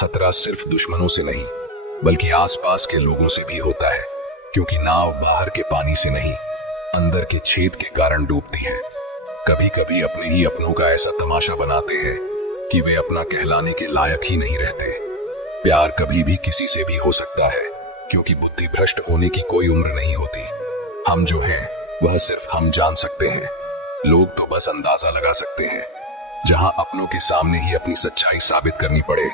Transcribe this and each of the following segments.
खतरा सिर्फ दुश्मनों से नहीं बल्कि आसपास के लोगों से भी होता है, क्योंकि नाव बाहर के पानी से नहीं अंदर के छेद के कारण डूबती है। कभी कभी अपने ही अपनों का ऐसा तमाशा बनाते हैं कि वे अपना कहलाने के लायक ही नहीं रहते। प्यार कभी भी किसी से भी हो सकता है, क्योंकि बुद्धि भ्रष्ट होने की कोई उम्र नहीं होती। हम जो हैं वह सिर्फ हम जान सकते हैं, लोग तो बस अंदाजा लगा सकते हैं। जहां अपनों के सामने ही अपनी सच्चाई साबित करनी पड़े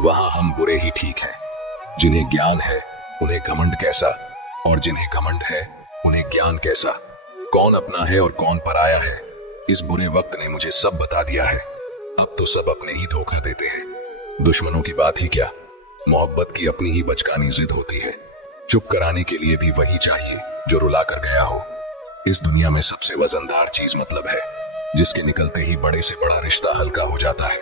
वहां हम बुरे ही ठीक हैं। जिन्हें ज्ञान है उन्हें घमंड कैसा, और जिन्हें घमंड है उन्हें ज्ञान कैसा। कौन अपना है और कौन पराया है, इस बुरे वक्त ने मुझे सब बता दिया है। अब तो सब अपने ही धोखा देते हैं। दुश्मनों की बात ही क्या, मोहब्बत की अपनी ही बचकानी जिद होती है। चुप कराने के लिए भी वही चाहिए जो रुला कर गया हो। इस दुनिया में सबसे वजनदार चीज मतलब है, जिसके निकलते ही बड़े से बड़ा रिश्ता हल्का हो जाता है।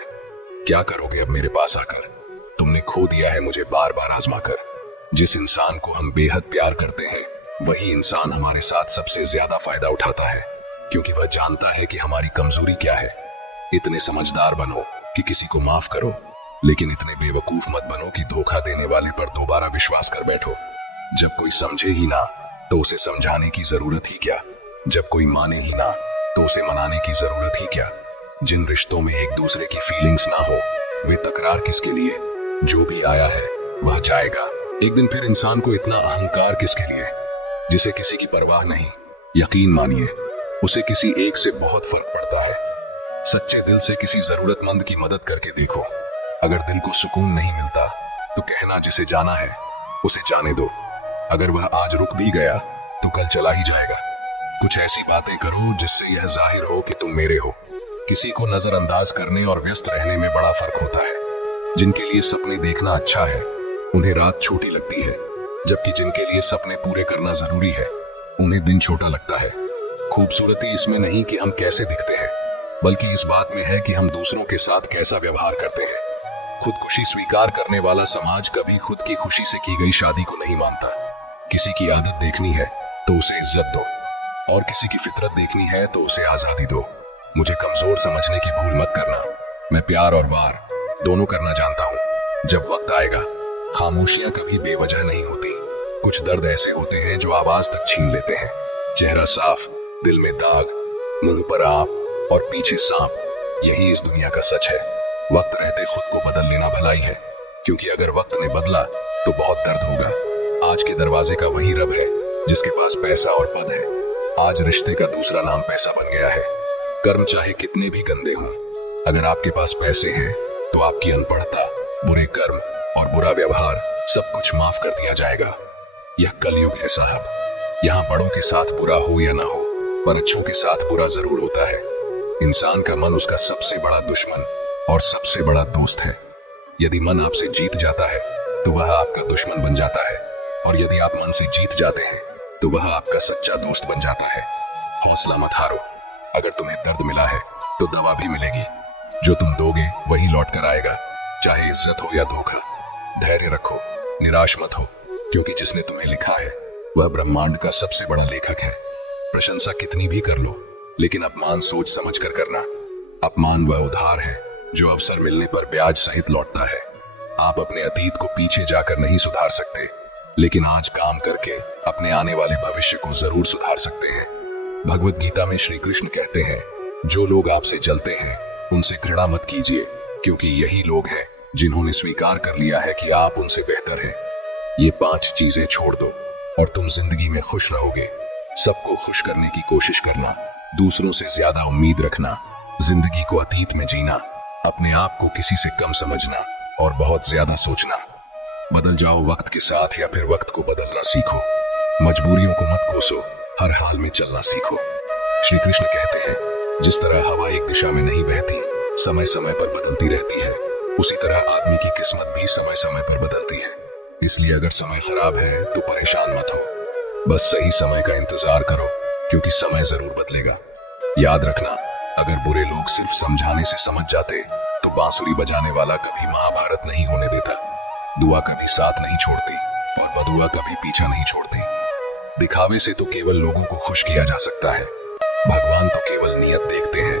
क्या करोगे अब मेरे पास आकर? तुमने खो दिया है मुझे बार बार आजमाकर। जिस इंसान को हम बेहद प्यार करते हैं वही इंसान हमारे साथ सबसे ज्यादा फायदा उठाता है, क्योंकि वह जानता है कि हमारी कमजोरी क्या है। इतने समझदार बनो कि किसी को माफ करो, लेकिन इतने बेवकूफ मत बनो कि धोखा देने वाले पर दोबारा विश्वास कर बैठो। जब कोई समझे ही ना तो उसे समझाने की जरूरत ही क्या, जब कोई माने ही ना तो उसे मनाने की जरूरत ही क्या। जिन रिश्तों में एक दूसरे की फीलिंग्स ना हो वे तकरार किसके लिए। जो भी आया है वह जाएगा। एक दिन फिर इंसान को इतना अहंकार किसके लिए। जिसे किसी की परवाह नहीं, यकीन मानिए उसे किसी एक से बहुत फर्क पड़ता है। सच्चे दिल से किसी जरूरतमंद की मदद करके देखो। अगर दिल को सुकून नहीं मिलता तो कहना जिसे जाना है उसे जाने दो। अगर वह आज रुक भी गया तो कल चला ही जाएगा। कुछ ऐसी बातें करो जिससे यह जाहिर हो कि तुम मेरे हो। किसी को नजरअंदाज करने और व्यस्त रहने में बड़ा फर्क होता है। जिनके लिए सपने देखना अच्छा है उन्हें रात छोटी लगती है, जबकि जिनके लिए सपने पूरे करना जरूरी है उन्हें दिन छोटा लगता है। खूबसूरती इसमें नहीं कि हम कैसे दिखते हैं, बल्कि इस बात में है कि हम दूसरों के साथ कैसा व्यवहार करते हैं। खुदकुशी स्वीकार करने वाला समाज कभी खुद की खुशी से की गई शादी को नहीं मानता। किसी की आदत देखनी है तो उसे इज्जत दो, और किसी की फितरत देखनी है तो उसे आजादी दो। मुझे कमजोर समझने की भूल मत करना। मैं प्यार और वार दोनों करना जानता हूँ। जब वक्त आएगा, खामोशियां कभी बेवजह नहीं होती। कुछ दर्द ऐसे होते हैं जो आवाज तक छीन लेते हैं। चेहरा साफ, दिल में दाग, मुंह पर आप और पीछे सांप, यही इस दुनिया का सच है। वक्त रहते खुद को बदल लेना भलाई है, क्योंकि अगर वक्त ने बदला तो बहुत दर्द होगा। आज के दरवाजे का वही रब है जिसके पास पैसा और पद है। आज रिश्ते का दूसरा नाम पैसा बन गया है। कर्म चाहे कितने भी गंदे हों, अगर आपके पास पैसे हैं तो आपकी अनपढ़ता, बुरे कर्म और बुरा व्यवहार सब कुछ माफ कर दिया जाएगा। यह कलयुग है साहब। यहाँ बड़ों के साथ बुरा हो या ना हो, पर अच्छों के साथ बुरा जरूर होता है। इंसान का मन उसका सबसे बड़ा दुश्मन और सबसे बड़ा दोस्त है। यदि मन आपसे जीत जाता है तो वह आपका दुश्मन बन जाता है, और यदि आप मन से जीत जाते हैं तो वह आपका सच्चा दोस्त बन जाता है। हौसला मत हारो। अगर तुम्हें दर्द मिला है तो दवा भी मिलेगी। जो तुम दोगे वही लौट कर आएगा, चाहे इज्जत हो या धोखा। धैर्य रखो, निराश मत हो, क्योंकि जिसने तुम्हें लिखा है वह ब्रह्मांड का सबसे बड़ा लेखक है। प्रशंसा कितनी भी कर लो, लेकिन अपमान सोच समझ कर करना। अपमान वह उधार है जो अवसर मिलने पर ब्याज सहित लौटता है। आप अपने अतीत को पीछे जाकर नहीं सुधार सकते, लेकिन आज काम करके अपने आने वाले भविष्य को जरूर सुधार सकते हैं। भगवत गीता में श्री कृष्ण कहते हैं, जो लोग आपसे जलते हैं उनसे घृणा मत कीजिए, क्योंकि यही लोग हैं जिन्होंने स्वीकार कर लिया है कि आप उनसे बेहतर हैं। ये 5 चीजें छोड़ दो और तुम जिंदगी में खुश रहोगे। सबको खुश करने की कोशिश करना, दूसरों से ज्यादा उम्मीद रखना, जिंदगी को अतीत में जीना, अपने आप को किसी से कम समझना और बहुत ज्यादा सोचना। बदल जाओ वक्त के साथ या फिर वक्त को बदलना सीखो। मजबूरियों को मत कोसो, हर हाल में चलना सीखो। श्री कृष्ण कहते हैं, जिस तरह हवा एक दिशा में नहीं बहती, समय समय पर बदलती रहती है, उसी तरह आदमी की किस्मत भी समय समय पर बदलती है। इसलिए अगर समय खराब है तो परेशान मत हो, बस सही समय का इंतजार करो, क्योंकि समय जरूर बदलेगा। याद रखना, अगर बुरे लोग सिर्फ समझाने से समझ जाते तो बांसुरी बजाने वाला कभी महाभारत नहीं होने देता। दुआ कभी साथ नहीं छोड़ती और बदुआ कभी पीछा नहीं छोड़ती। दिखावे से तो केवल लोगों को खुश किया जा सकता है। भगवान तो केवल नियत देखते हैं।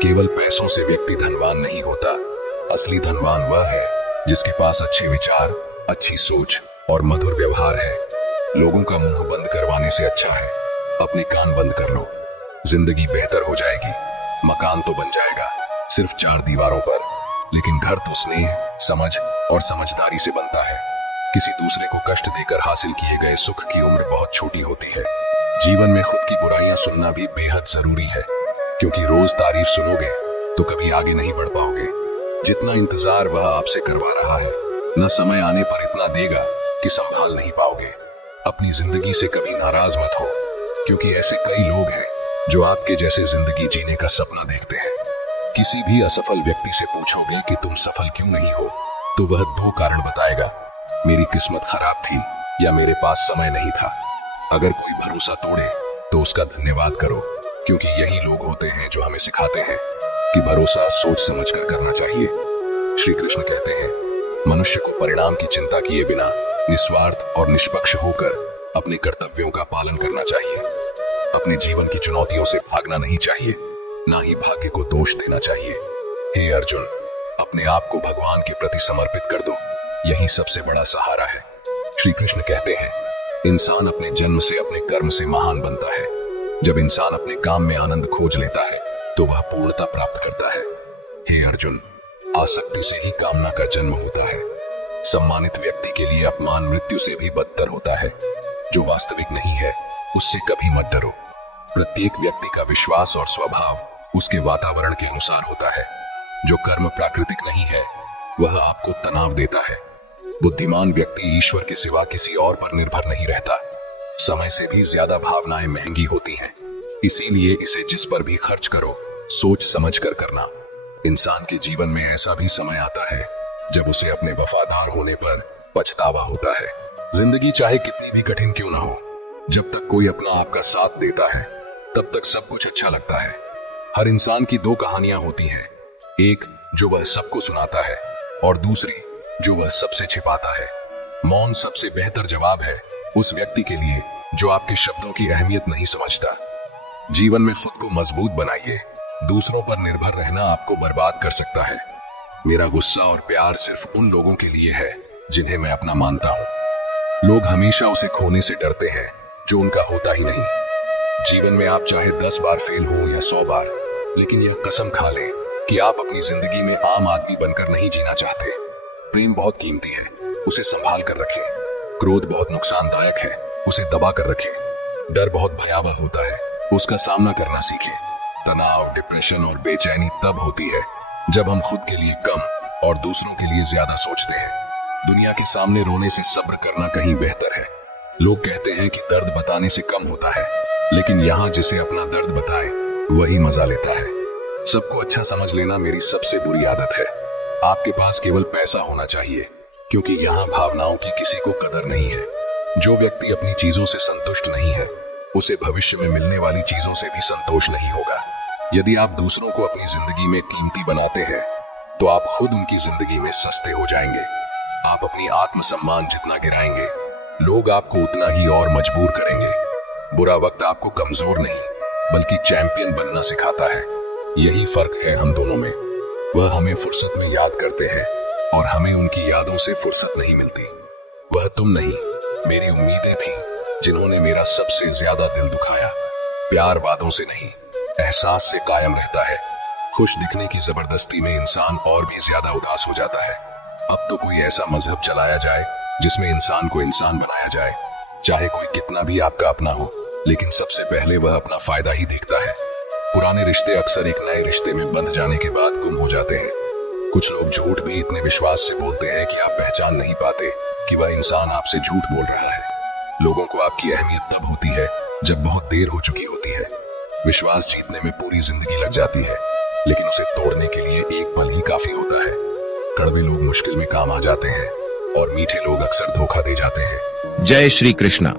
केवल पैसों से व्यक्ति धनवान नहीं होता। असली धनवान वह है जिसके पास अच्छे विचार, अच्छी सोच और मधुर व्यवहार है। लोगों का मुंह बंद करवाने से अच्छा है अपने कान बंद कर लो। जिंदगी बेहतर हो जाएगी। मकान तो बन जाएगा सिर्फ 4 दीवारों पर, लेकिन घर तो स्नेह, समझ और समझदारी से बनता है। किसी दूसरे को कष्ट देकर हासिल किए गए सुख की उम्र बहुत छोटी होती है। जीवन में खुद की बुराइयां सुनना भी बेहद जरूरी है, क्योंकि रोज तारीफ सुनोगे तो कभी आगे नहीं बढ़ पाओगे। जितना इंतजार वह आपसे करवा रहा है, न समय आने पर इतना देगा कि संभाल नहीं पाओगे। अपनी जिंदगी से कभी नाराज मत हो, क्योंकि ऐसे कई लोग हैं जो आपके जैसे जिंदगी जीने का सपना देखते हैं। किसी भी असफल व्यक्ति से पूछोगे कि तुम सफल क्यों नहीं हो, तो वह 2 कारण बताएगा, मेरी किस्मत खराब थी या मेरे पास समय नहीं था। अगर कोई भरोसा तोड़े तो उसका धन्यवाद करो, क्योंकि यही लोग होते हैं जो हमें सिखाते हैं कि भरोसा सोच समझ कर करना चाहिए। श्री कृष्ण कहते हैं, मनुष्य को परिणाम की चिंता किए बिना निस्वार्थ और निष्पक्ष होकर अपने कर्तव्यों का पालन करना चाहिए। अपने जीवन की चुनौतियों से भागना नहीं चाहिए, ना ही भाग्य को दोष देना चाहिए। हे अर्जुन, अपने आप को भगवान के प्रति समर्पित कर दो, यही सबसे बड़ा सहारा है। श्री कृष्ण कहते हैं, इंसान अपने जन्म से अपने कर्म से महान बनता है। जब इंसान अपने काम में आनंद खोज लेता है तो वह पूर्णता प्राप्त करता है। हे अर्जुन, आसक्ति से ही कामना का जन्म होता है। सम्मानित व्यक्ति के लिए अपमान मृत्यु से भी बदतर होता है। जो वास्तविक नहीं है उससे कभी मत डरो। प्रत्येक व्यक्ति का विश्वास और स्वभाव उसके वातावरण के अनुसार होता है। जो कर्म प्राकृतिक नहीं है वह आपको तनाव देता है। बुद्धिमान व्यक्ति ईश्वर के सिवा किसी और पर निर्भर नहीं रहता। समय से भी ज्यादा भावनाएं महंगी होती हैं, इसीलिए इसे जिस पर भी खर्च करो सोच समझ कर करना। इंसान के जीवन में ऐसा भी समय आता है जब उसे अपने वफादार होने पर पछतावा होता है। जिंदगी चाहे कितनी भी कठिन क्यों ना हो, जब तक कोई अपना आपका साथ देता है तब तक सब कुछ अच्छा लगता है। हर इंसान की 2 कहानियां होती हैं, एक जो वह सबको सुनाता है और दूसरी जो वह सबसे छिपाता है। मौन सबसे बेहतर जवाब है उस व्यक्ति के लिए जो आपके शब्दों की अहमियत नहीं समझता। जीवन में खुद को मजबूत बनाइए, दूसरों पर निर्भर रहना आपको बर्बाद कर सकता है। मेरा गुस्सा और प्यार सिर्फ उन लोगों के लिए है जिन्हें मैं अपना मानता हूं। लोग हमेशा उसे खोने से डरते हैं जो उनका होता ही नहीं। जीवन में आप चाहे 10 बार फेल हो या 100 बार, लेकिन यह कसम खा लें कि आप अपनी जिंदगी में आम आदमी बनकर नहीं जीना चाहते। प्रेम बहुत कीमती है, उसे संभाल कर रखें। क्रोध बहुत नुकसानदायक है, उसे दबा कर रखें। डर बहुत भयावह होता है, उसका सामना करना सीखें। तनाव, डिप्रेशन और बेचैनी तब होती है जब हम खुद के लिए कम और दूसरों के लिए ज्यादा सोचते हैं। दुनिया के सामने रोने से सब्र करना कहीं बेहतर है। लोग कहते हैं कि दर्द बताने से कम होता है, लेकिन यहाँ जिसे अपना दर्द बताए वही मजा लेता है। सबको अच्छा समझ लेना मेरी सबसे बुरी आदत है। आपके पास केवल पैसा होना चाहिए, क्योंकि यहाँ भावनाओं की किसी को कदर नहीं है। जो व्यक्ति अपनी चीजों से संतुष्ट नहीं है उसे भविष्य में मिलने वाली चीजों से भी संतोष नहीं होगा। यदि आप दूसरों को अपनी जिंदगी में कीमती बनाते हैं तो आप खुद उनकी जिंदगी में सस्ते हो जाएंगे। आप अपनी आत्मसम्मान जितना गिराएंगे, लोग आपको उतना ही और मजबूर करेंगे। बुरा वक्त आपको कमजोर नहीं बल्कि चैंपियन बनना सिखाता है। यही फर्क है हम दोनों में। वह हमें फुर्सत में याद करते हैं और हमें उनकी यादों से फुर्सत नहीं मिलती। वह तुम नहीं, मेरी उम्मीदें थीं जिन्होंने मेरा सबसे ज्यादा दिल दुखाया। प्यार वादों से नहीं, एहसास से कायम रहता है। खुश दिखने की जबरदस्ती में इंसान और भी ज्यादा उदास हो जाता है। अब तो कोई ऐसा मजहब चलाया जाए जिसमें इंसान को इंसान बनाया जाए। चाहे कोई कितना भी आपका अपना हो, लेकिन सबसे पहले वह अपना फायदा ही देखता है। पुराने रिश्ते अक्सर एक नए रिश्ते में बंध जाने के बाद गुम हो जाते हैं। कुछ लोग झूठ भी इतने विश्वास से बोलते हैं कि आप पहचान नहीं पाते कि वह इंसान आपसे झूठ बोल रहा है। लोगों को आपकी अहमियत तब होती है जब बहुत देर हो चुकी होती है। विश्वास जीतने में पूरी जिंदगी लग जाती है, लेकिन उसे तोड़ने के लिए एक पल ही काफी होता है। कड़वे लोग मुश्किल में काम आ जाते हैं और मीठे लोग अक्सर धोखा दे जाते हैं। जय श्री कृष्णा।